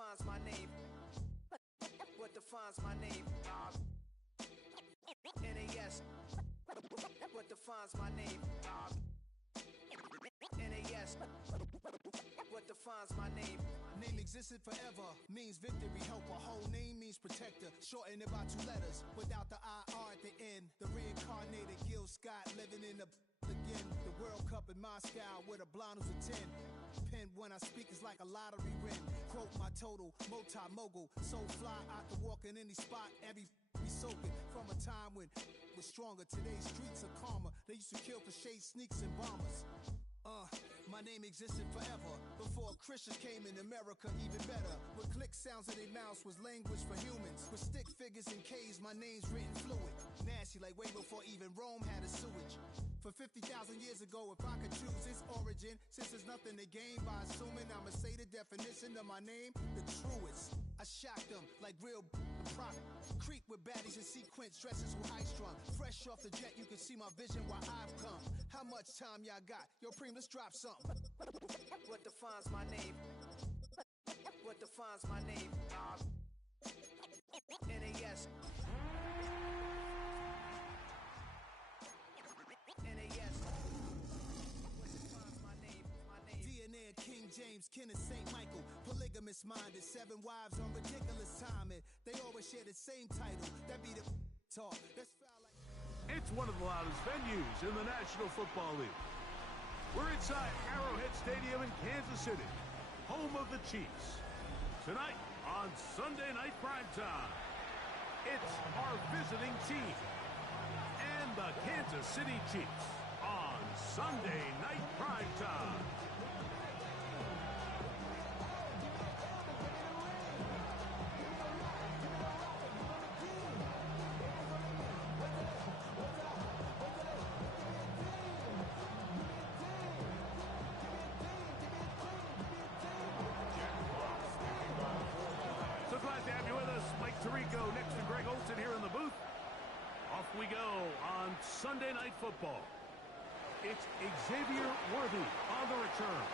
defines my name? What defines my name? NAS. What defines my name? NAS. What defines my name? Name existed forever, means victory, helper. Whole name means protector, shortened it by 2 letters, without the IR at the end. The reincarnated Gil Scott living in the again. The World Cup in Moscow with a blonde who's a 10. Pen when I speak is like a lottery win. Quote my total, multi-mogul, so fly I can walk in any spot, every be soaking from a time when was stronger. Today's streets are calmer. They used to kill for shade sneaks and bombers. My name existed forever before Christians came in America, even better. With click sounds in their mouths was language for humans. With stick figures and K's, my name's written fluid. Nasty like way before even Rome had a sewage. For 50,000 years ago, if I could choose its origin, since there's nothing to gain by assuming, I'ma say the definition of my name, the truest. I shocked them like real prop. Creep with baddies in sequence, dresses with high strung. Fresh off the jet, you can see my vision where I've come. How much time y'all got? Yo, Preem, let's drop something. What defines my name? What defines my name? NAS. NAS. What defines my name? DNA of King James, kin of St. Michael. Polygamous minded, 7 wives on ridiculous timing. They always share the same title. That be the talk. That's foul like. It's one of the loudest venues in the National Football League. We're inside Arrowhead Stadium in Kansas City, home of the Chiefs. Tonight on Sunday Night Primetime, it's our visiting team and the Kansas City Chiefs on Sunday Night Primetime. Tirico next to Greg Olson here in the booth. Off we go on Sunday Night Football. It's Xavier Worthy on the return.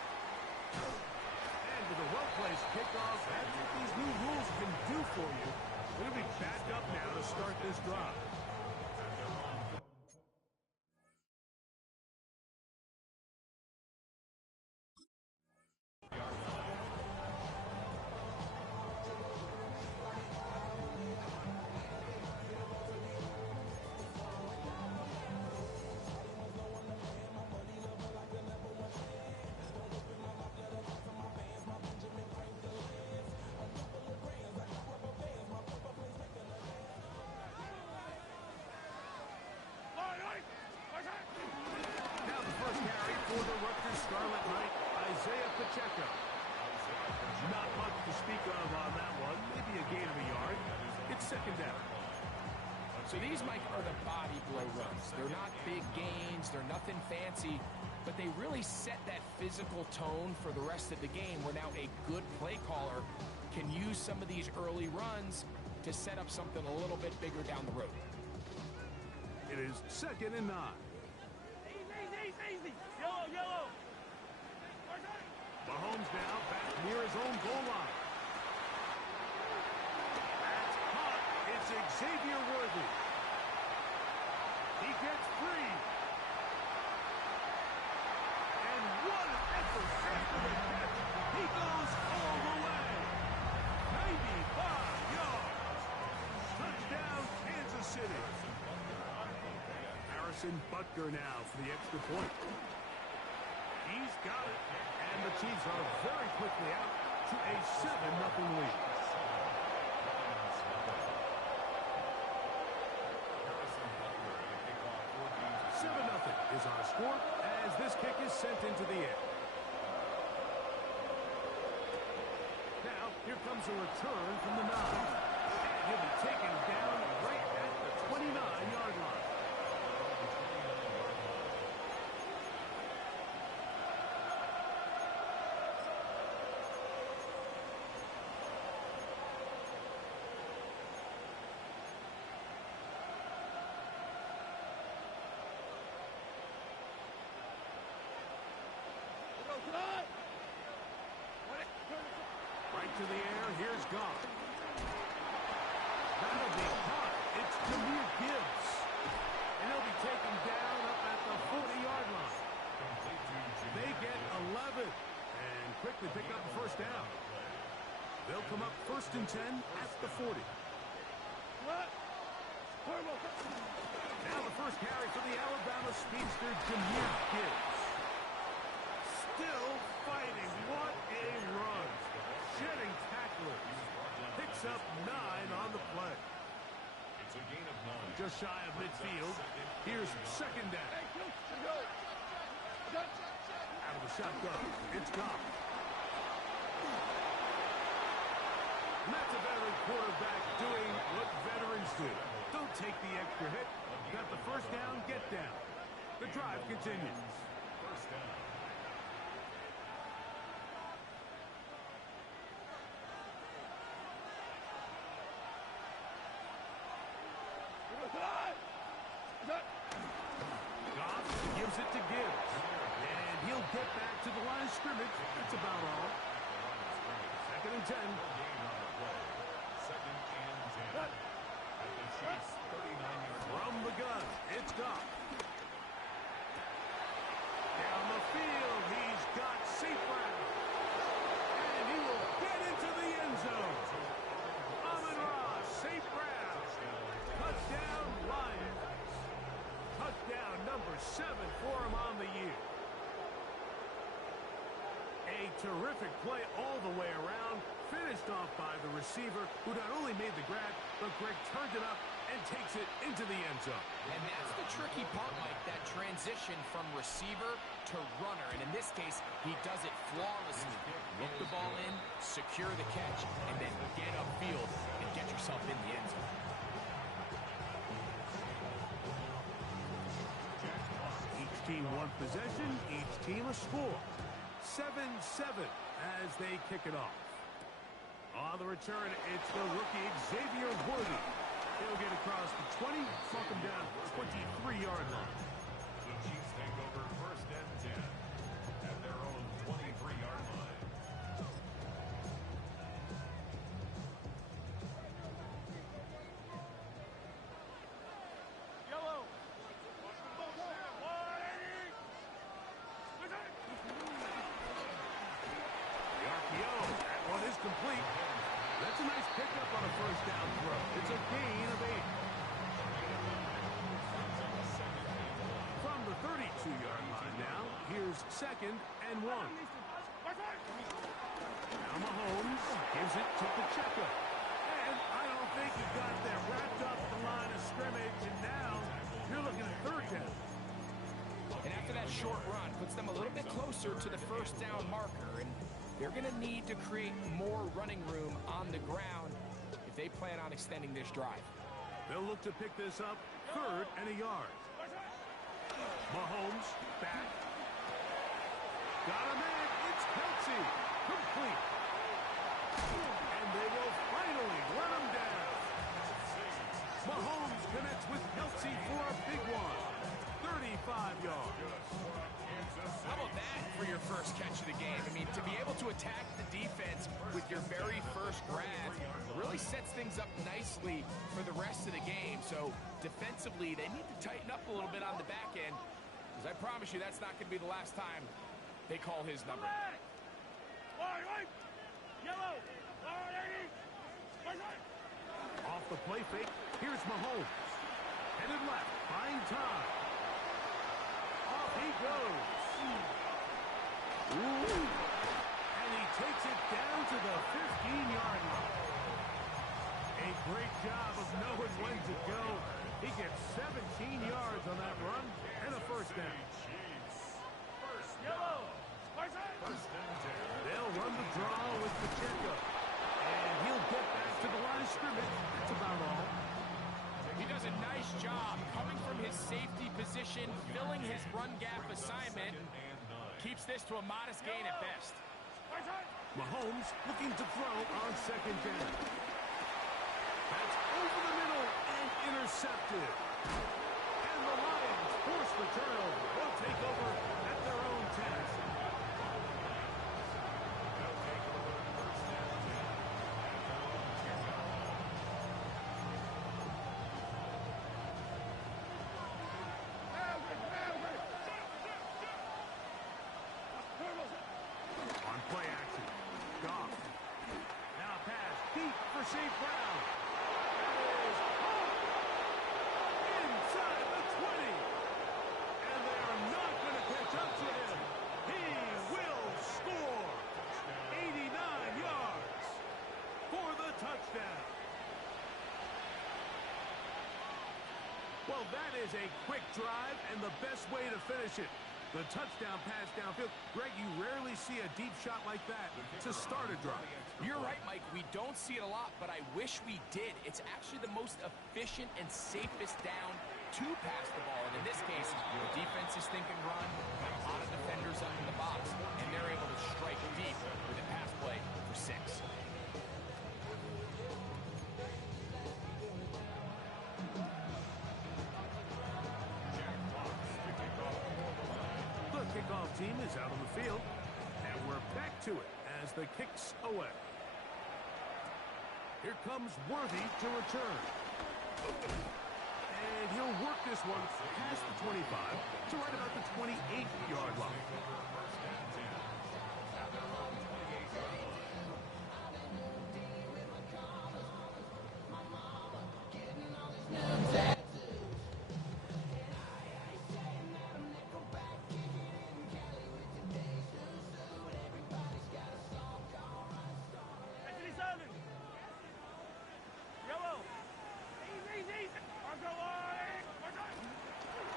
And with a well-placed kickoff, that's what these new rules can do for you. We're going to be back up now to start this drive. Not much to speak of on that one. Maybe a gain of a yard. It's second down. So these, Mike, are the body blow runs. They're not big gains. They're nothing fancy. But they really set that physical tone for the rest of the game where now a good play caller can use some of these early runs to set up something a little bit bigger down the road. It is 2nd and 9. Easy. Yellow. Mahomes now back near his own goal line. That's caught. It's Xavier Worthy. He gets free. And what an effort after the catch. He goes all the way. 95 yards. Touchdown, Kansas City. Harrison Butker now for the extra point. He's got it. And the Chiefs are very quickly out to a 7-0 lead. Is our score as this kick is sent into the air. Now, here comes a return from the 9. And he'll be taken down right at the 29-yard line. Right to the air. Here's Goff. That'll be caught. It's Jameer Gibbs. And he'll be taken down up at the 40-yard line. They get 11 and quickly pick up the first down. They'll come up 1st and 10 at the 40. Now the first carry for the Alabama speedster, Jameer Gibbs. Still fighting. What a run. Shedding tacklers. Picks up 9 on the play. Just shy of midfield. Here's 2nd down. Out of the shotgun. It's Goff. And that's a veteran quarterback doing what veterans do. Don't take the extra hit. Got the first down, get down. The drive continues. First down. Goff gives it to Gibbs. And he'll get back to the line of scrimmage. That's about all. 2nd and 10. From the gun, it's Goff. Down the field, he's got St. Brown. And he will get into the end zone. Amon-Ra, St. Brown. Touchdown, Lions. Touchdown number 7 for him on the year. A terrific play all the way around. Finished off by the receiver, who not only made the grab, but Greg turned it up and takes it into the end zone. And that's the tricky part, Mike, that transition from receiver to runner. And in this case, he does it flawlessly. Look the ball in, secure the catch, and then get upfield and get yourself in the end zone. Each team one possession, each team a score. 7-7 as they kick it off. On the return, it's the rookie Xavier Worthy. He'll get across the 20, fuck him down 23-yard line. The Chiefs take over 1st and 10 at their own 23-yard line. Yellow. The RPO, that one is complete. That's a nice pickup on a 1st down throw. It's a gain of 8. From the 32-yard line now, here's 2nd and 1. Now Mahomes gives it to Pacheco. And I don't think he got that wrapped up the line of scrimmage. And now you're looking at 3rd down. And after that short run, puts them a little bit closer to the 1st down marker. And they're going to need to create more running room on the ground if they plan on extending this drive. They'll look to pick this up 3rd and a yard. Mahomes back. Got a man. It's Kelsey. Complete. And they will finally run him down. Mahomes connects with Kelsey for a big one. 35 yards. How about that for your first catch of the game? I mean, to be able to attack the defense with your very first grab really sets things up nicely for the rest of the game. So defensively, they need to tighten up a little bit on the back end, because I promise you that's not going to be the last time they call his number. Off the play fake, here's Mahomes. Headed left, buying time. Off he goes. Ooh. And he takes it down to the 15-yard line. A great job of knowing when to go. He gets 17 yards on that run and a 1st down. They'll run the draw with Pacheco. And he'll get back to the line of scrimmage. That's about all. He does a nice job coming from his safety position, filling his run gap assignment. Keeps this to a modest gain at best. Mahomes looking to throw on 2nd down. That's over the middle and intercepted. And the Lions force the turnover. They'll take over at their own 10. St. Brown. That is inside the 20. And they are not going to catch up to him. He will score 89 yards for the touchdown. Well, that is a quick drive and the best way to finish it. The touchdown pass downfield. Greg, you rarely see a deep shot like that to start a drive. You're right, Mike. We don't see it a lot, but I wish we did. It's actually the most efficient and safest down to pass the ball. And in this case, the defense is thinking run, got a lot of defenders up in the box, and they're able to strike deep with a pass play for 6. Kickoff team is out on the field, and we're back to it as the kick's away. Here comes Worthy to return. And he'll work this one past the 25 to right about the 28-yard line.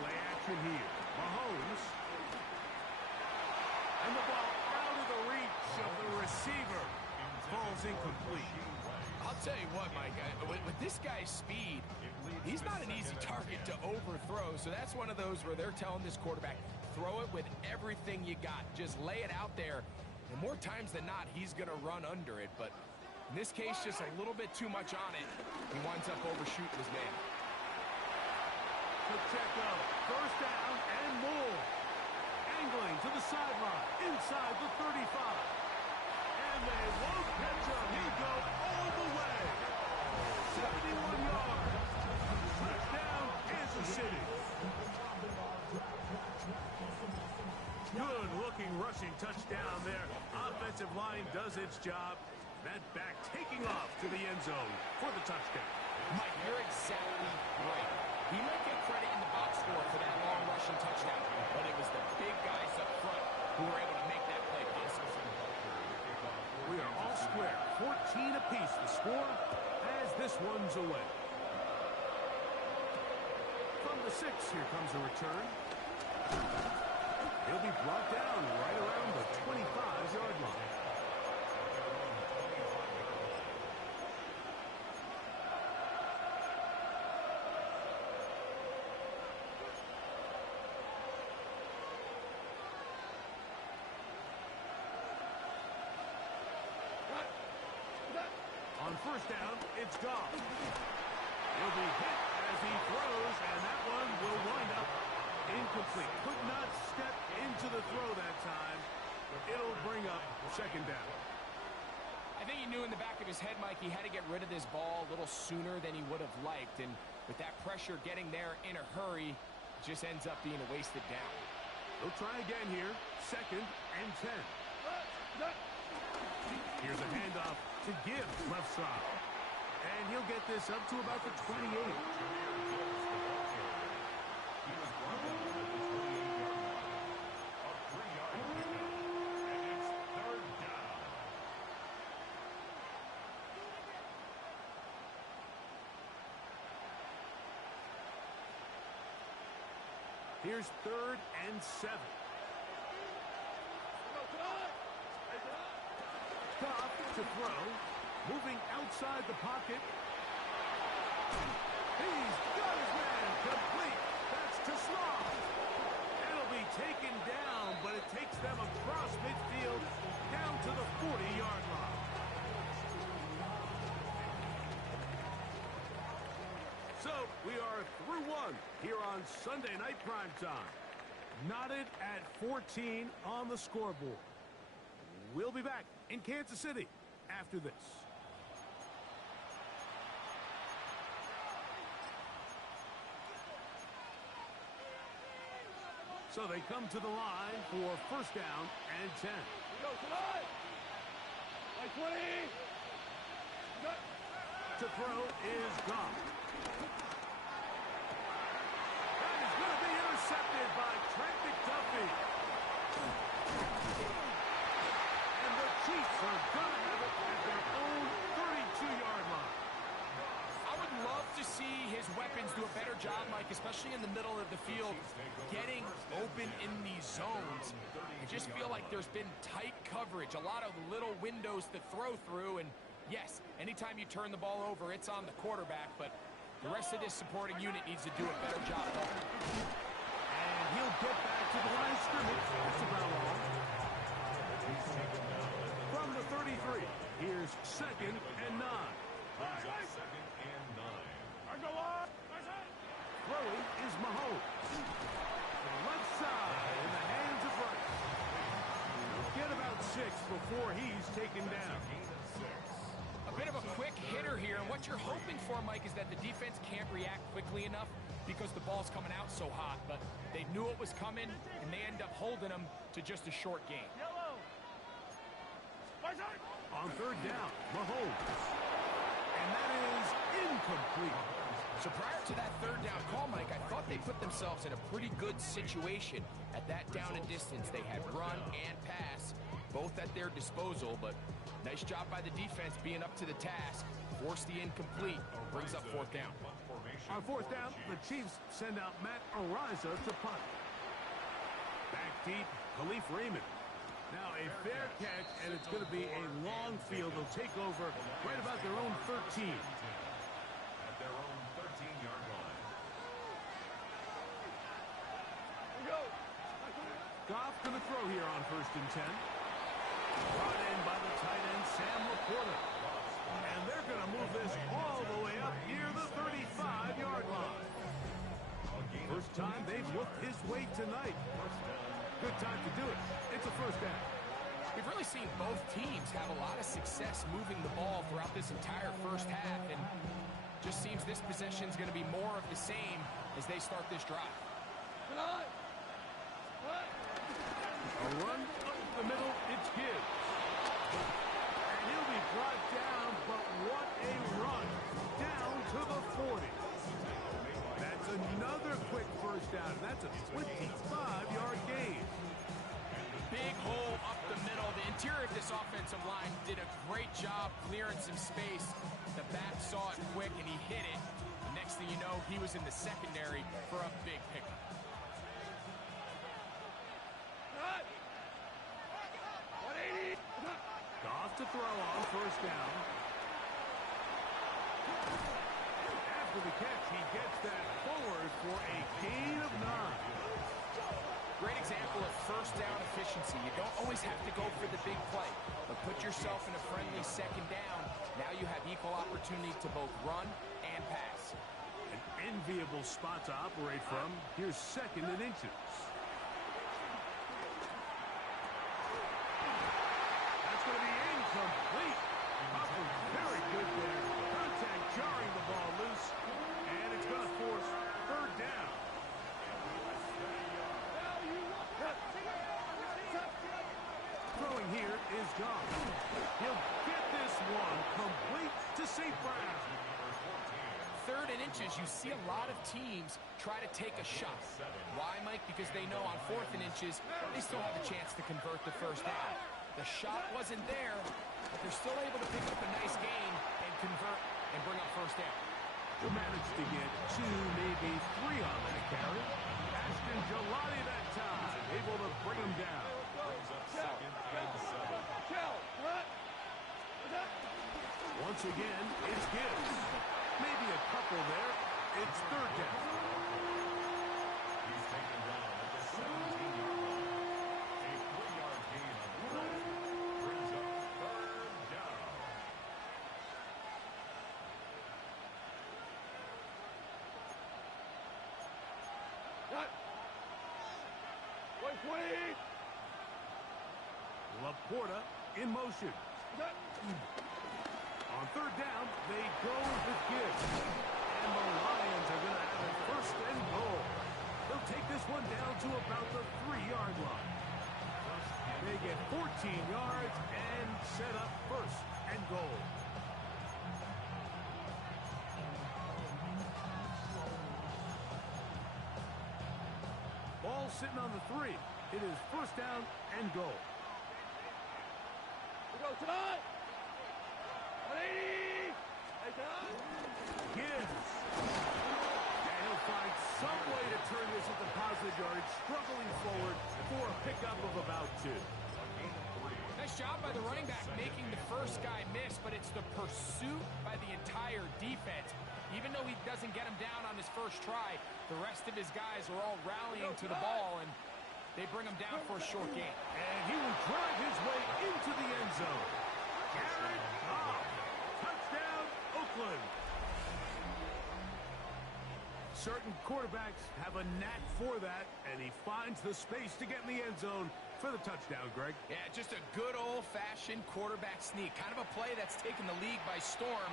Play action here. Mahomes. And the ball out of the reach of the receiver. Ball's incomplete. I'll tell you what, Mike, with this guy's speed, he's not an easy target to overthrow. So that's one of those where they're telling this quarterback, throw it with everything you got. Just lay it out there. And more times than not, he's going to run under it. But in this case, just a little bit too much on it. He winds up overshooting his man. Pacheco, first down and more. Angling to the sideline, inside the 35. And they won't catch him. He'll go all the way. 71 yards. Touchdown, Kansas City. Good-looking rushing touchdown there. Offensive line does its job. That back taking off to the end zone for the touchdown. Mike, you're exactly right. He might get credit in the box score for that long rushing touchdown, but it was the big guys up front who were able to make that play possible. We are all square, 14 apiece the score as this one's away. From the 6, here comes a return. He'll be brought down right around the 25-yard line. On first down, it's Goff. He'll be hit as he throws, and that one will wind up incomplete. Could not step into the throw that time. It'll bring up second down. I think he knew in the back of his head, Mike, he had to get rid of this ball a little sooner than he would have liked. And with that pressure getting there in a hurry, it just ends up being a wasted down. He'll try again here. Second and 10. Here's a handoff to give left side. And he'll get this up to about the 28. Here's 3rd and 7. Goff to throw, moving outside the pocket. He's got his man complete. That's to Slav. It'll be taken down, but it takes them across midfield down to the 40-yard line. So we are through one here on Sunday Night Primetime. Knotted at 14 on the scoreboard. We'll be back in Kansas City after this. So they come to the line for first down and 10. Go, come on! Like 20! Go. to throw is gone. That is going to be intercepted by Trent McDuffie. And the Chiefs are going to have it at their own 32-yard line. I would love to see his weapons do a better job, Mike, especially in the middle of the field, getting open in these zones. I just feel like there's been tight coverage, a lot of little windows to throw through, and yes, anytime you turn the ball over, it's on the quarterback, but the rest of this supporting unit needs to do a better job. And he'll get back to the line of scrimmage. That's about all. From the 33, here's 2nd and 9. Throwing is Mahomes. Left side in the hands of Rice. Get about 6 before he's taken down. A bit of a quick hitter here, and what you're hoping for, Mike, is that the defense can't react quickly enough because the ball's coming out so hot, but they knew it was coming, and they end up holding them to just a short gain. On 3rd down, Mahomes. And that is incomplete. So prior to that 3rd down call, Mike, I thought they put themselves in a pretty good situation at that down and distance. They had run and pass, both at their disposal, but nice job by the defense being up to the task. Forced the incomplete, brings up 4th down. On 4th down, the Chiefs send out Matt Araiza to punt. Back deep, Khalif Raymond. Now a fair catch, and it's going to be a long field. They'll take over right about their own 13. At their own 13-yard line. Goff going to throw here on 1st and 10. Brought in by the tight end, Sam Laporta. And they're going to move this all the way up near the 35-yard line. First time they've looked his way tonight. Good time to do it. It's a 1st down. We've really seen both teams have a lot of success moving the ball throughout this entire first half, and just seems this possession is going to be more of the same as they start this drive. A run up the middle, it's Gibbs. And he'll be brought down, but what a run down to the 40. That's another quick 1st down. That's a 25-yard gain. Big hole up the middle. The interior of this offensive line did a great job clearing some space. The back saw it quick, and he hit it. The next thing you know, he was in the secondary for a big pickup. Goff to throw on 1st down. After the catch, he gets that forward for a gain of 9. Great example of 1st down efficiency. You don't always have to go for the big play, but put yourself in a friendly 2nd down. Now you have equal opportunity to both run and pass. An enviable spot to operate from. Here's 2nd and inches. That's going to be incomplete. Hopper very good there. Contact jarring the ball loose, and it's going to force 3rd down. Throwing here is Goff. He'll get this one complete to St. Brown. 3rd and inches, you see a lot of teams try to take a shot. Why, Mike? Because they know on 4th and inches, they still have a chance to convert the 1st down. The shot wasn't there, but they're still able to pick up a nice gain and convert and bring up 1st down. They managed to get 2, maybe 3 on that carry. Ashton Gelati that time, able to bring him down. Once again, it's Gibbs. Maybe a couple there. It's 3rd down. He's taken down at the 17-yard line. A 3-yard gain on the play. Brings up 3rd down. Laporta in motion. On 3rd down, they go with Gibbs. And the Lions are going to have it 1st and goal. They'll take this one down to about the 3-yard line. They get 14 yards and set up 1st and goal. ball sitting on the 3. It is first down and goal. We go tonight. 180. Gibbs. And he'll find some way to turn this into positive yardage, struggling forward for a pickup of about 2. Nice job by the running back making the first guy miss, but it's the pursuit by the entire defense. Even though he doesn't get him down on his first try, the rest of his guys are all rallying to the ball, and they bring him down for a short gain. And he will drive his way into the end zone. Garrett Cobb. Touchdown, Oakland. Certain quarterbacks have a knack for that, and he finds the space to get in the end zone for the touchdown, Greg. Yeah, just a good old-fashioned quarterback sneak. Kind of a play that's taken the league by storm.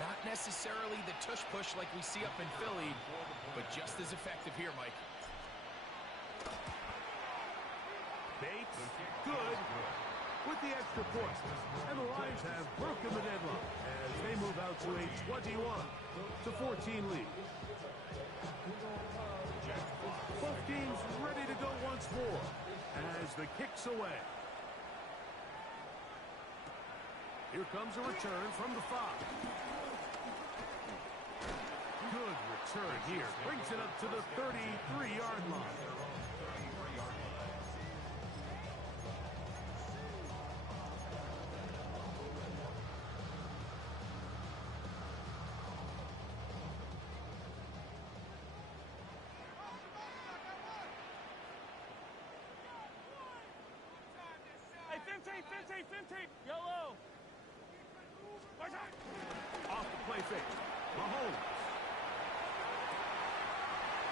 Not necessarily the tush-push like we see up in Philly, but just as effective here, Mike. Bates, good, with the extra point. And the Lions have broken the deadlock as they move out to a 21-14 lead. Both teams ready to go once more as the kick's away. Here comes a return from the 5. Good return here. Brings it up to the 33-yard line. Yellow. Off the play fake. Mahomes.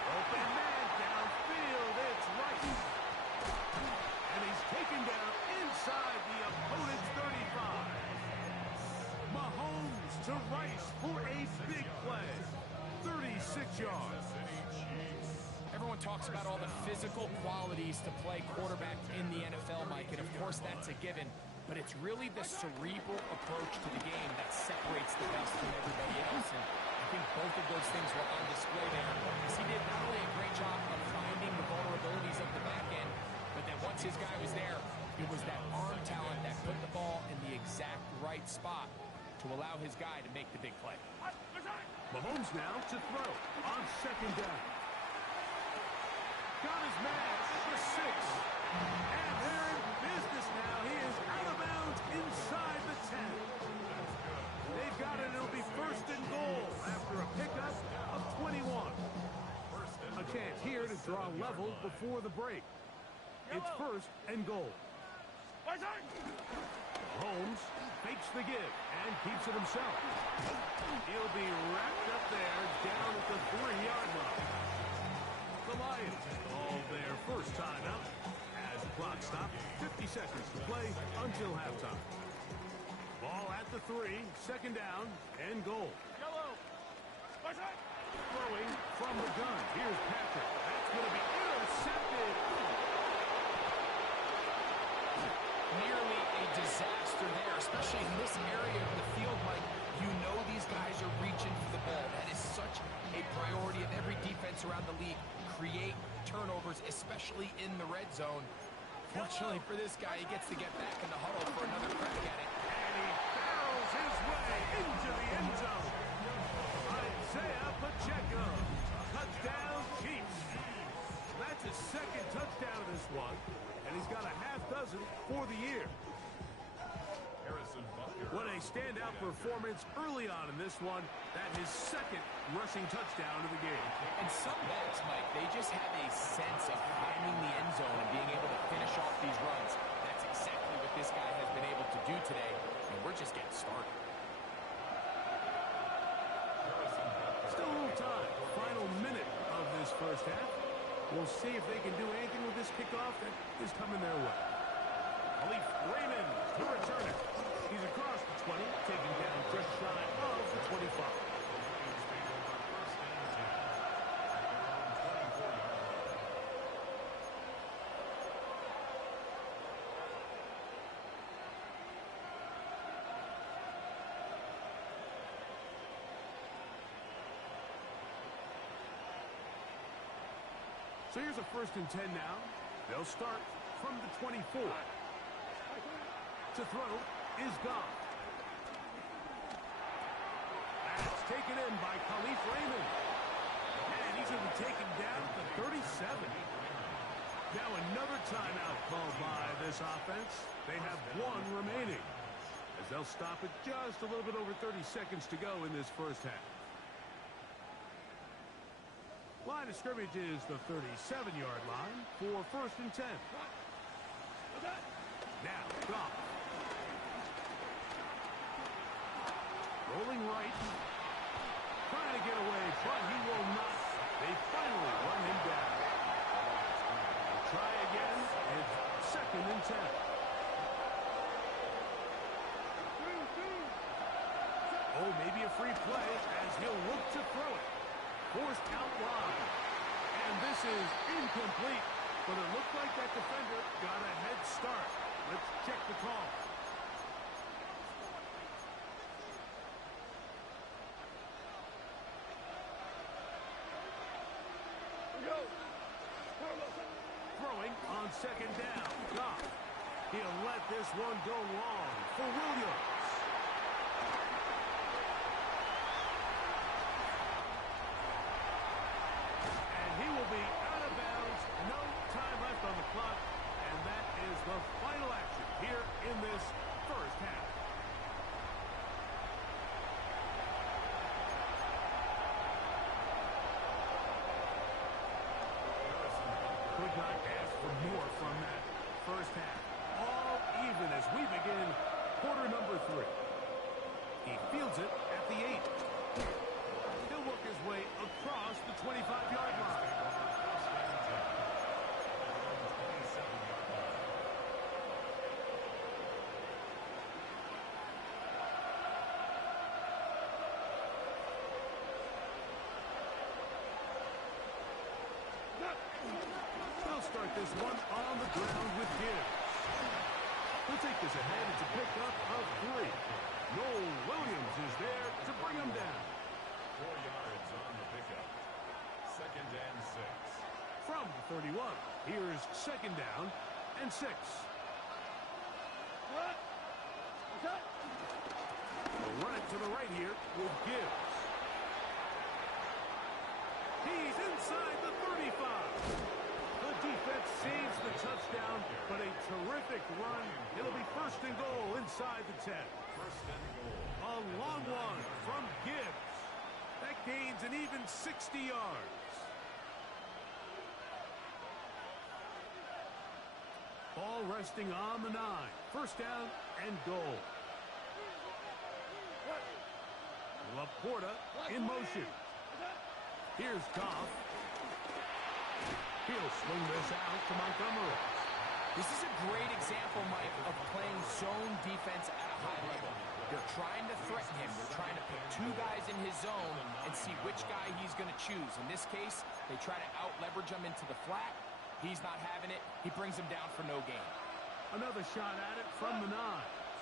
Open man downfield. It's Rice. And he's taken down inside the opponent's 35. Mahomes to Rice for a big play. 36 yards. Everyone talks about all the physical qualities to play quarterback in the NFL, Mike, and of course that's a given. But it's really the cerebral approach to the game that separates the best from everybody else. And I think both of those things were on display there. As he did not only a great job of finding the vulnerabilities of the back end, but then once his guy was there, it was that arm talent that put the ball in the exact right spot to allow his guy to make the big play. Mahomes now to throw on second down. Got his man at the 6. And they're in business now. He is out of bounds inside the 10. They've got it. It'll be first and goal after a pickup of 21. A chance here to draw level before the break. It's first and goal. Holmes fakes the give and keeps it himself. He'll be wrapped up there down at the 3-yard line. The Lions call their first timeout as the clock stops. 50 seconds to play until halftime. Ball at the 3, second down and goal. Throwing from the gun. Here's Patrick. That's going to be intercepted. Nearly a disaster there, especially in this area of the field, Mike. You know these guys are reaching for the ball. That is such a priority of every defense around the league. Create turnovers, especially in the red zone. Fortunately for this guy, he gets to get back in the huddle for another crack at it. And he barrels his way into the end zone. Isaiah Pacheco. Touchdown, Chiefs. That's his second touchdown of this one. And he's got a half dozen for the year. What a standout performance early on in this one. That his second rushing touchdown of the game. And some backs, Mike, they just have a sense of finding the end zone and being able to finish off these runs. That's exactly what this guy has been able to do today. And we're just getting started. Still a little time. Final minute of this first half. We'll see if they can do anything with this kickoff that is coming their way. Khalif Raymond to return it. He's across the 20, taking down just shy of the 25. So So here's a 1st and 10 now. They'll start from the 24. To throw is gone. That's taken in by Khalif Raymond. And he's going to be taken down at the 37. Now another timeout called by this offense. They have one remaining, as they'll stop it just a little bit over 30 seconds to go in this first half. Line of scrimmage is the 37-yard line for 1st and 10. Now, Goff. Rolling right. Trying to get away, but he will not. They finally run him down. They'll try again. It's 2nd and 10. Oh, maybe a free play as he'll look to throw it. Forced out wide. And this is incomplete. But it looked like that defender got a head start. Let's check the call. Throwing on 2nd down. Goff. He'll let this one go long for Williams. And he will be out of bounds. No time left on the clock. And that is the final action here in this first half. Could not ask for more from that first half. All even as we begin quarter number 3. He fields it at the 8. He'll work his way across the 25-yard line. Start this one on the ground with Gibbs. He'll take this ahead. It's a pickup of 3. Noel Williams is there to bring him down. 4 yards on the pickup. 2nd and 6. From the 31, here's 2nd down and 6. They'll run it to the right here with Gibbs. He's inside the 35. Defense saves the touchdown, but a terrific run. It'll be 1st and goal inside the 10. 1st and goal. A long one from Gibbs. That gains an even 60 yards. Ball resting on the 9. 1st down and goal. Laporta in motion. Here's Goff. He'll swing this out to Montgomery. This is a great example, Mike, of playing zone defense at a high level. They're trying to threaten him. They're trying to put 2 guys in his zone and see which guy he's going to choose. In this case, they try to out-leverage him into the flat. He's not having it. He brings him down for no gain. Another shot at it from the 9.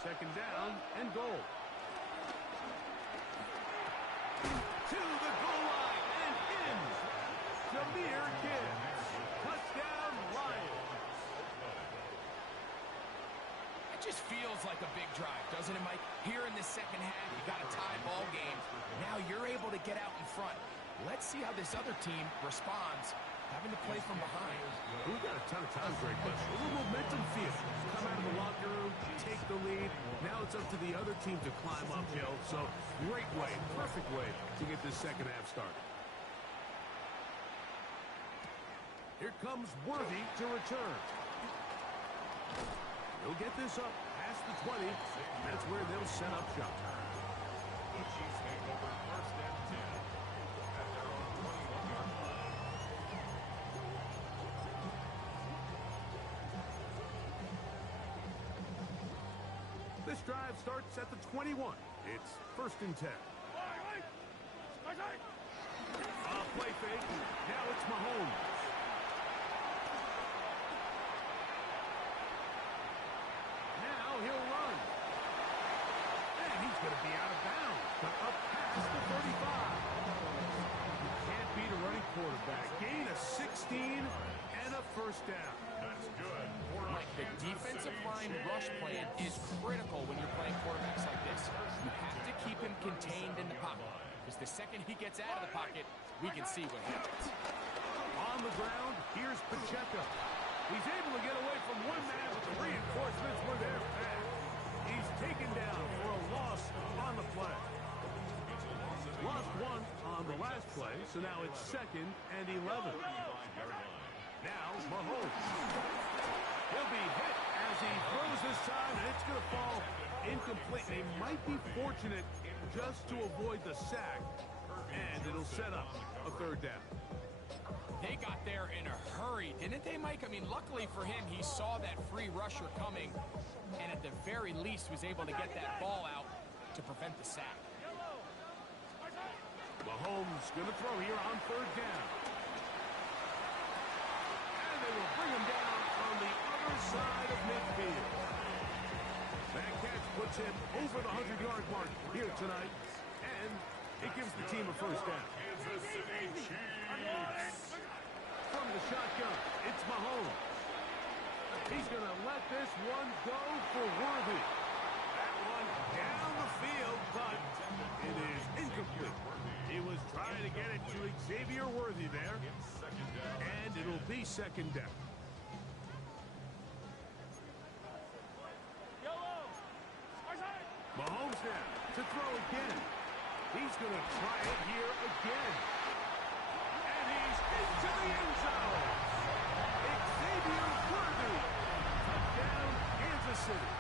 2nd down and goal. To the goal line and in. Jahmyr Gibbs. Touchdown, Lions. It just feels like a big drive, doesn't it, Mike? Here in the second half, you got a tie ball game. Now you're able to get out in front. Let's see how this other team responds, having to play from behind. We've got a ton of time, Greg, but a little momentum feel. Come out of the locker room, take the lead. Now it's up to the other team to climb uphill. So great way, perfect way to get this second half started. Here comes Worthy to return. He'll get this up past the 20. That's where they'll set up shop. The Chiefs take over 1st and 10 at their own 21-yard line. This drive starts at the 21. It's 1st and 10. Play fake. Now it's Mahomes. Now he'll run. And he's going to be out of bounds, but up past the 35. You can't beat a running quarterback. Gain of 16. defensive line rush plan is critical when you're playing quarterbacks like this. You have to keep him contained in the pocket, because the second he gets out of the pocket, we can see what happens. On the ground, here's Pacheco. He's able to get away from one man, but the reinforcements were there fast. He's taken down for a loss on the play. Lost one on the last play, so now it's 2nd and 11. Now, Mahomes. He'll be hit as he throws this time, and it's going to fall incomplete. They might be fortunate just to avoid the sack, and it'll set up a 3rd down. They got there in a hurry, didn't they, Mike? I mean, luckily for him, he saw that free rusher coming, and at the very least was able to get that ball out to prevent the sack. Mahomes going to throw here on 3rd down. And they will bring him down on the other side of midfield. That catch puts him over the 100-yard mark here tonight, and it gives the team a 1st down. From the shotgun, it's Mahomes. He's going to let this one go for Worthy. That one down the field, but it is incomplete. He was trying to get it to Xavier Worthy there, and it'll be 2nd down. Mahomes now to throw again. He's going to try it here again. And he's into the end zone. Xavier Worthy. Touchdown, Kansas City.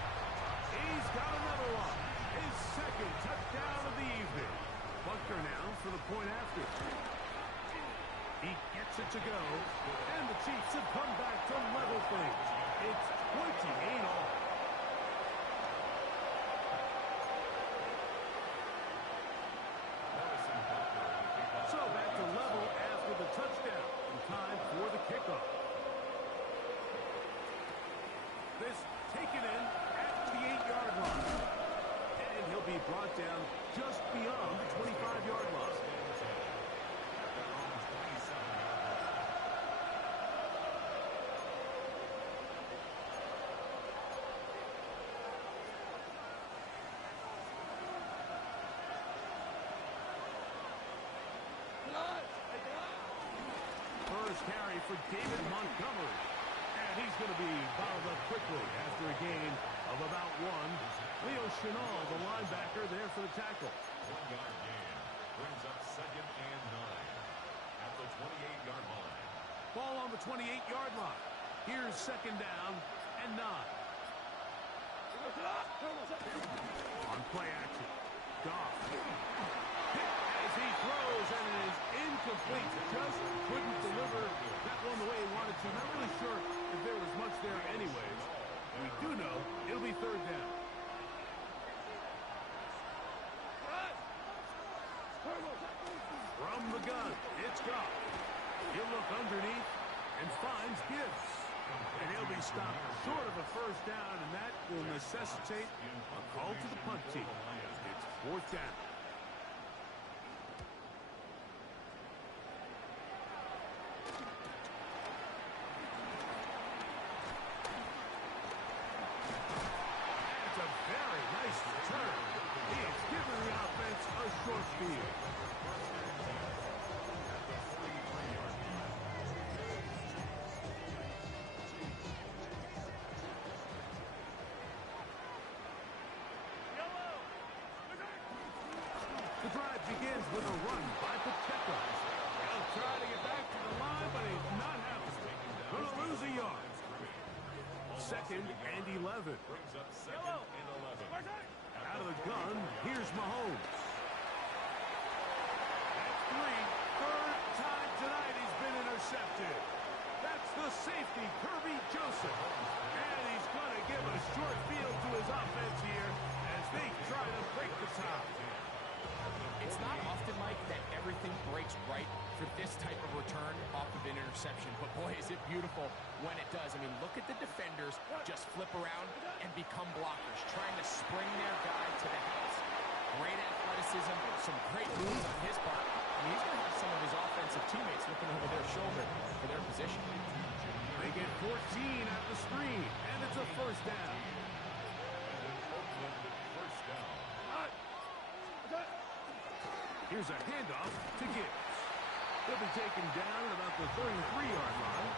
He's got another one. His 2nd touchdown of the evening. Bunker now for the point after. He gets it to go, and the Chiefs have come back to level things. It's 28 all. So back to level after the touchdown. In time for the kickoff. This taken in at the 8-yard line. And he'll be brought down just beyond the 25-yard line. First carry for David Montgomery. And he's going to be bottled up quickly after a gain of about 1. Leo Chenal, the linebacker, there for the tackle. 1-yard gain brings up 2nd and 9 at the 28-yard line. Ball on the 28-yard line. Here's 2nd down and 9. On play action. Goff. Hit as he throws, and it is incomplete. Just couldn't deliver that one the way he wanted to. Not really sure if there was much there anyways. We do know it'll be 3rd down. From the gun, it's Goff. He'll look underneath and finds Gibbs. And he'll be stopped short of a 1st down, and that will necessitate a call to the punt team. It's 4th down. That's a very nice return. He has given the offense a short field. The drive begins with a run by Pacheco. He'll try to get back to the line, but he's not happening. Going to lose a yard. 2nd and 11. Brings up 2nd and 11. Out of the gun, here's Mahomes. That's 3. 3rd time tonight he's been intercepted. That's the safety, Kirby Joseph. And he's going to give a short field to his offense here as they try to break the tie. It's not often, Mike, that everything breaks right for this type of return off of an interception. But, boy, is it beautiful when it does. I mean, look at the defenders just flip around and become blockers, trying to spring their guy to the house. Great athleticism, some great moves on his part. I mean, he's going to have some of his offensive teammates looking over their shoulder for their position. They get 14 at the screen, and it's a first down. Oakland first down. Here's a handoff to Gibbs. He'll be taken down at about the 33-yard line.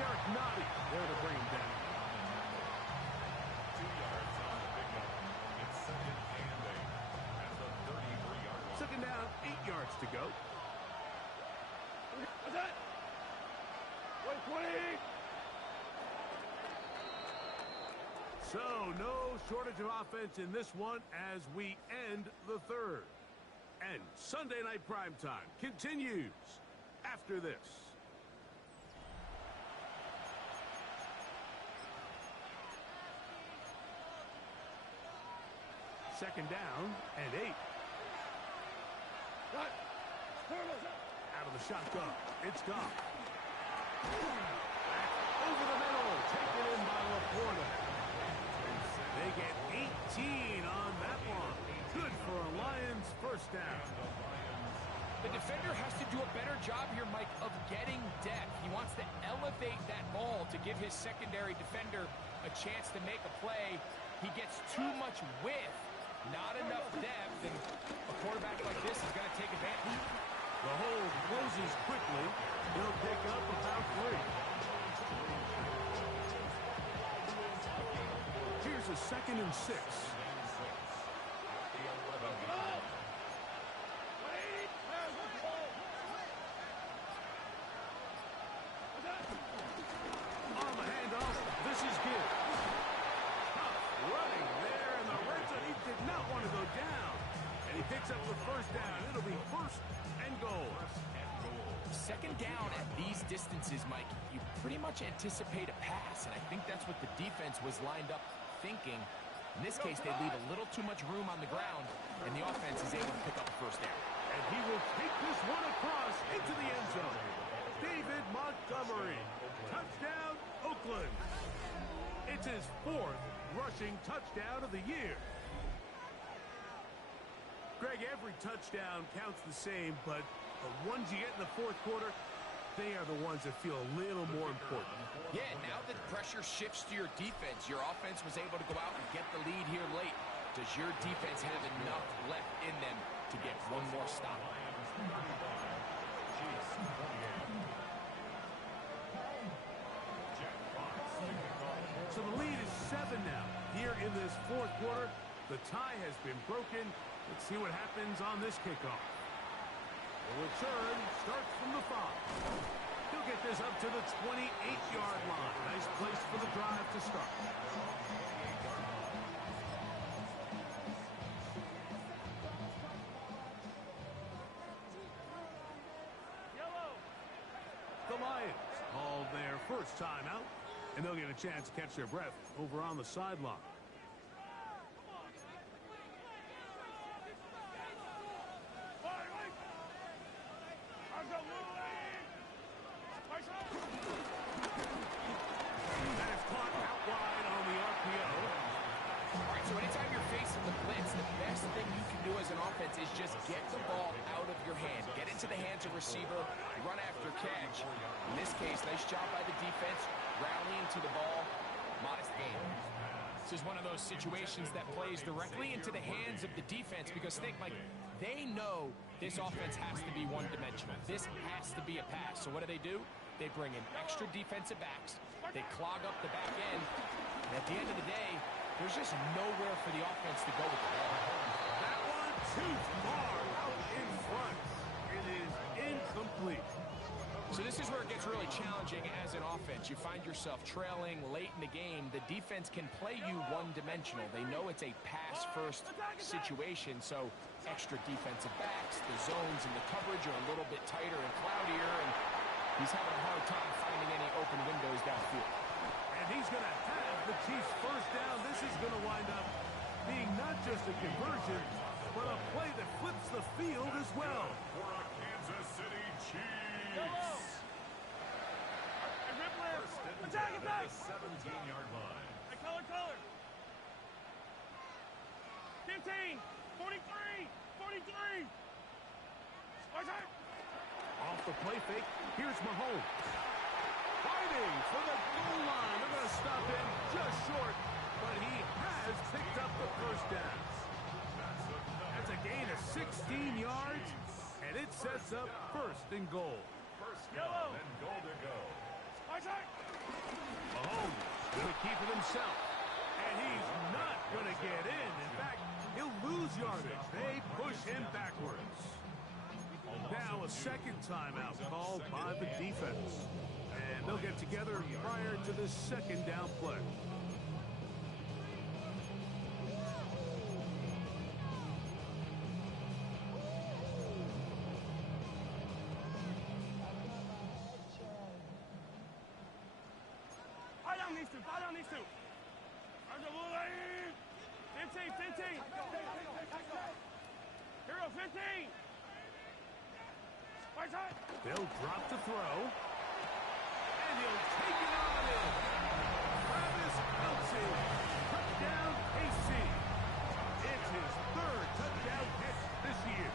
Derek Nottie there to bring him down. 2 yards on the pickup. It's second and 8 at the 33-yard line. Second down, 8 yards to go. What's that? 120. So, no shortage of offense in this one as we end the third. And Sunday Night Primetime continues after this. Second down and 8. Out of the shotgun. It's gone. Back over the middle. Taken in by Laporta. They get 18 on that one. Good for a Lions first down. The defender has to do a better job here, Mike, of getting depth. He wants to elevate that ball to give his secondary defender a chance to make a play. He gets too much width, not enough depth, and a quarterback like this is going to take advantage. The hole closes quickly. He'll pick up about 3. Here's a 2nd and 6. On the handoff, this is Gibbs. Tough running there in the red zone. He did not want to go down. And he picks up the first down. It'll be 1st and goal. Second down at these distances, Mike, you pretty much anticipate a pass, and I think that's what the defense was lined up thinking. In this case, they leave a little too much room on the ground, and the offense is able to pick up a first down. And he will take this one across into the end zone. David Montgomery. Touchdown, Oakland. It's his 4th rushing touchdown of the year. Greg, every touchdown counts the same, but the ones you get in the 4th quarter, they are the ones that feel a little more important. Yeah, now that pressure shifts to your defense, your offense was able to go out and get the lead here late. Does your defense have enough left in them to get one more stop? So the lead is 7 now. Here in this 4th quarter, the tie has been broken. Let's see what happens on this kickoff. The return starts from the 5. He'll get this up to the 28-yard line. Nice place for the drive to start. The Lions called their first timeout, and they'll get a chance to catch their breath over on the sideline. That is caught out wide on the RPO. All right, so anytime you're facing the blitz, the best thing you can do as an offense is just get the ball out of your hand. Get into the hands of receiver, run after catch. In this case, nice job by the defense, rallying to the ball. Modest gain. This is one of those situations that plays directly into the hands of the defense because think, Mike, they know this offense has to be one-dimensional. This has to be a pass. So what do? They bring in extra defensive backs. They clog up the back end. And at the end of the day, there's just nowhere for the offense to go with the ball. That one too far out in front. It is incomplete. So this is where it gets really challenging as an offense. You find yourself trailing late in the game. The defense can play you one-dimensional. They know it's a pass-first situation, so extra defensive backs, the zones and the coverage are a little bit tighter and cloudier, and he's having a hard time finding any open windows downfield. And he's going to have the Chiefs first down. This is going to wind up being not just a conversion, but a play that flips the field as well. For a Kansas City Chiefs. Attack, attack! The 17-yard line. Hey, color. 15, 43, 43. Off the play fake, here's Mahomes. fighting for the goal line. They're going to stop him just short, but he has picked up the first down. That's a gain of 16 yards, and it sets up first and goal. First down and goal to go. Mahomes going to keep it himself, and he's not going to get in. In fact, he'll lose yardage. They push him backwards. Now a second timeout called by the defense, and they'll get together prior to the second down play. Fire on these two. 15. Hero 15. Right side. They'll drop to throw, and he'll take it on in. Travis Kelce, touchdown KC. It's his third touchdown catch this year.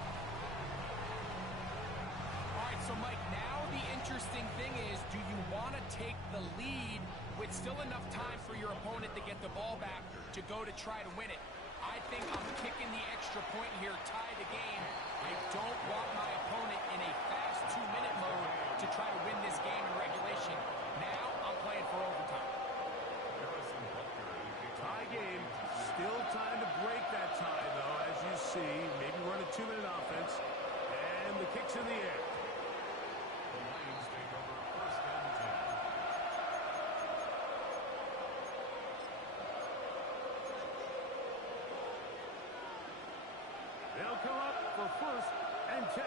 All right, so Mike, now the interesting thing is, do you want to take the lead with still enough time for your opponent to get the ball back to go to try to win it? I think I'm kicking the extra point here, tie the game. I don't want my opponent in a fast 2-minute mode to try to win this game in regulation. Now I'm playing for overtime. Tie game. Still time to break that tie, though, as you see. Maybe run a 2-minute offense. And the kick's in the air. The Lions take over first and 10. They'll come up for first and 10.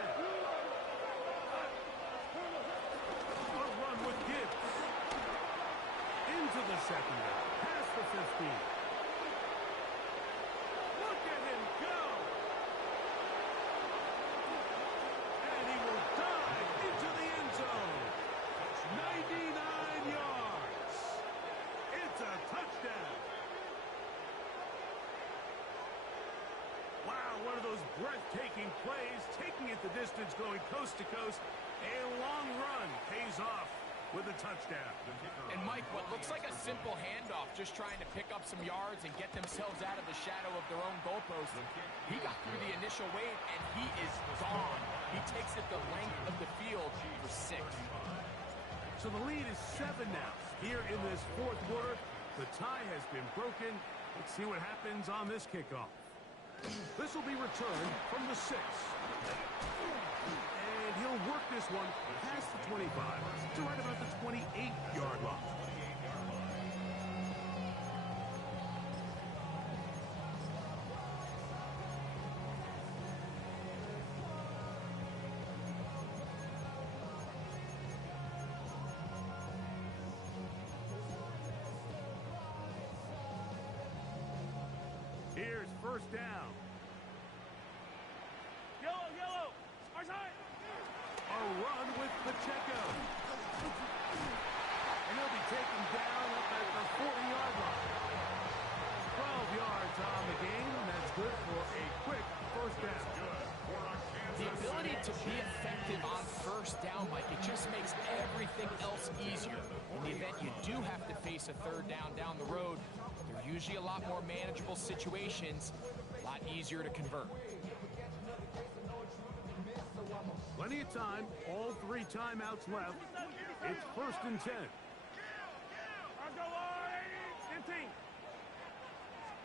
A run with Gibbs. Into the secondary. Past the 15. Look at him go. And he will dive into the end zone. 99 yards. It's a touchdown. Wow, one of those breathtaking plays, taking it the distance, going coast to coast. A long run pays off with a touchdown. And Mike, what looks like a simple handoff, just trying to pick up some yards and get themselves out of the shadow of their own goalpost. He got through the initial wave, and he is gone. He takes it the length of the field for 6. So the lead is 7 now. Here in this fourth quarter, the tie has been broken. Let's see what happens on this kickoff. This will be returned from the 6. And he'll work this one past the 25 to right about the 28-yard line. Here's first down. Yellow. Right side. A run with Pacheco. And he'll be taken down up at the 40-yard line. 12 yards on the game. That's good for a quick first down. The ability to be effective on first down, Mike, it just makes everything else easier. In the event you do have to face a third down the road, they're usually a lot more manageable situations, a lot easier to convert. Plenty of time. All 3 timeouts left. It's first and 10. Let's go, 15.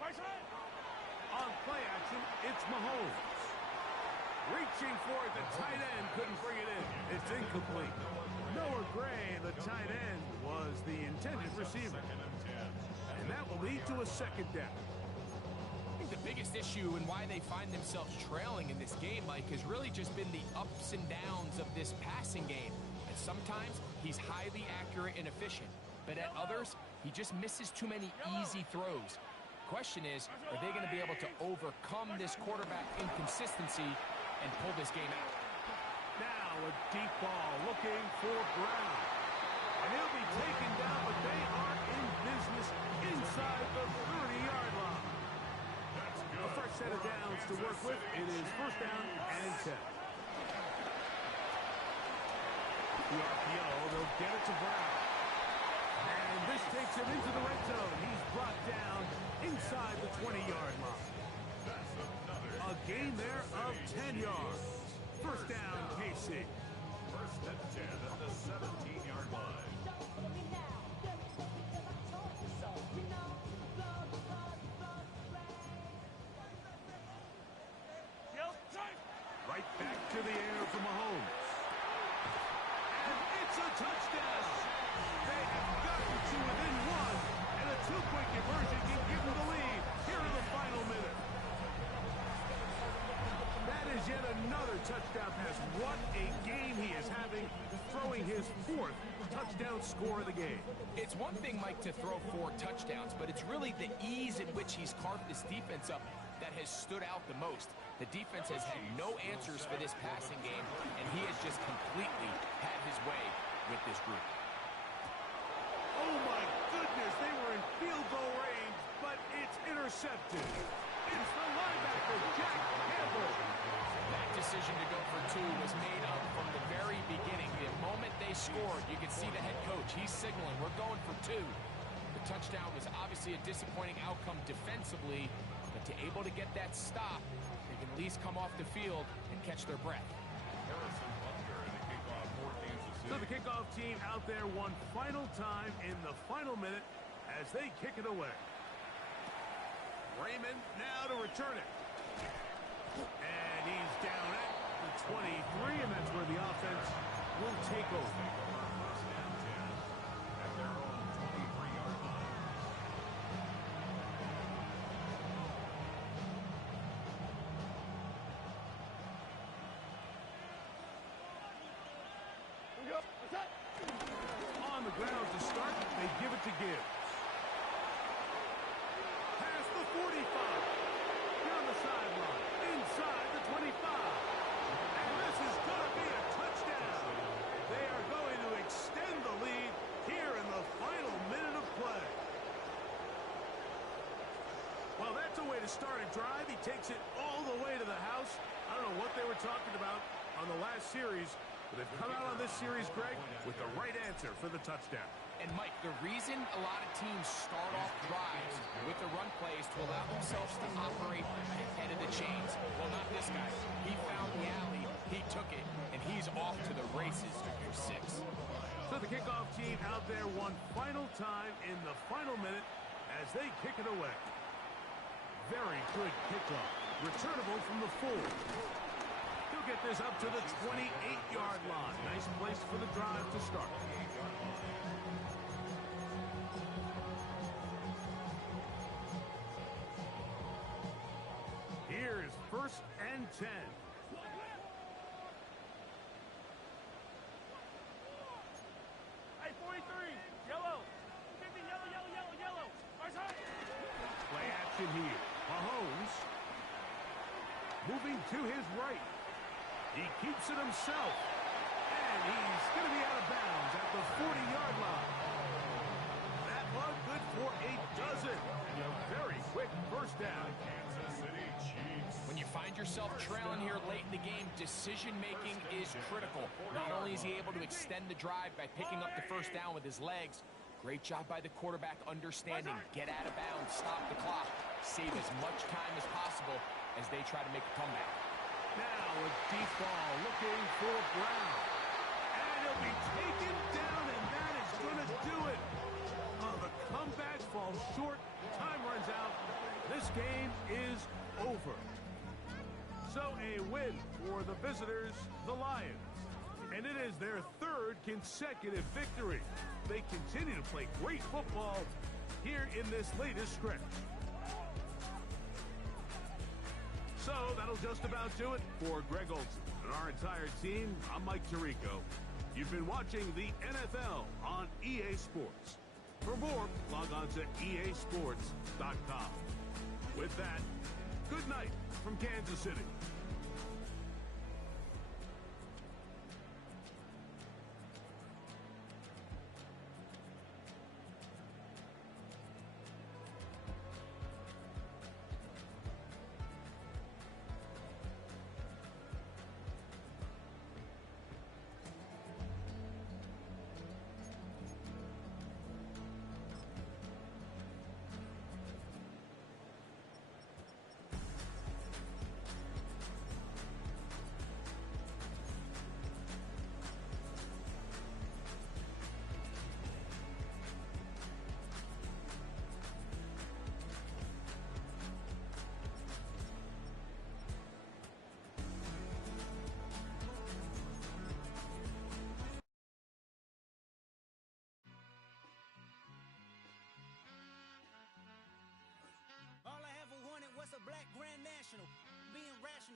Right side. On play action, it's Mahomes. Reaching for it, the tight end couldn't bring it in. It's incomplete. Noah Gray, the tight end, was the intended receiver. And that will lead to a second down. I think the biggest issue and why they find themselves trailing in this game, Mike, has really just been the ups and downs of this passing game. And sometimes he's highly accurate and efficient, but at others, he just misses too many easy throws. Question is, are they going to be able to overcome this quarterback inconsistency and pull this game out? Now a deep ball looking for Brown. And he'll be taken down, but they are in business inside the 30-yard line. A fresh set of downs to work with. It is first down and 10. The RPO, they'll get it to Brown. And this takes him into the red zone. He's brought down inside the 20-yard line. A gain there of 10 yards. First down, KC. First and 10 at the 17-yard line. Right back to the air for Mahomes. And it's a touchdown. They have gotten to within one, and a two-point conversion can give them the lead here in the final minute. That is yet another touchdown pass. What a game he is having, throwing his fourth touchdown score of the game. It's one thing, Mike, to throw 4 touchdowns, but it's really the ease in which he's carved this defense up that has stood out the most. The defense has had no answers for this passing game, and he has just completely had his way with this group. Oh, my goodness, they were in field goal range, but it's intercepted. It's the linebacker, Jack Campbell. That decision to go for 2 was made up from the very beginning. The moment they scored, you could see the head coach. He's signaling, we're going for 2. The touchdown was obviously a disappointing outcome defensively, but to able to get that stop, they can at least come off the field and catch their breath. Harrison Butker in the kickoff for Kansas City. So the kickoff team out there one final time in the final minute as they kick it away. Raymond now to return it. And he's down at the 23, and that's where the offense will take over. First and 10 at their own 23-yard line. On the ground to start, they give it to Gibbs. Past the 45. Down the sideline. Inside the 25. And this is going to be a touchdown. They are going to extend the lead here in the final minute of play. Well, that's a way to start a drive. He takes it all the way to the house. I don't know what they were talking about on the last series, but they've come out on this series, Greg, with the right answer for the touchdown. And, Mike, the reason a lot of teams start off drives with the run plays to allow themselves to operate ahead of the chains. Well, not this guy. He found the alley, he took it, and he's off to the races for 6. So the kickoff team out there one final time in the final minute as they kick it away. Very good kickoff. Returnable from the 4. He'll get this up to the 28-yard line. Nice place for the drive to start. Here's first and 10. Hey, 43, yellow. 50, yellow, yellow, yellow, yellow. Right side. Play action here. Mahomes moving to his right. He keeps it himself. And he's going to be out of bounds at the 40-yard line. That one good for a dozen. And a very quick first down. Kansas City Chiefs. When you find yourself trailing here late in the game, decision-making is critical. Not only is he able to extend the drive by picking up the first down with his legs, great job by the quarterback understanding, get out of bounds, stop the clock, save as much time as possible as they try to make a comeback. Now a deep ball looking for Brown. And he'll be taken down, and that is going to do it. Oh, the comeback falls short. Time runs out. This game is over. So a win for the visitors, the Lions. And it is their 3rd consecutive victory. They continue to play great football here in this latest stretch. So that'll just about do it for Greg Olson and our entire team. I'm Mike Tirico. You've been watching the NFL on EA Sports. For more, log on to easports.com. With that, good night from Kansas City. black Grand National. Being rational.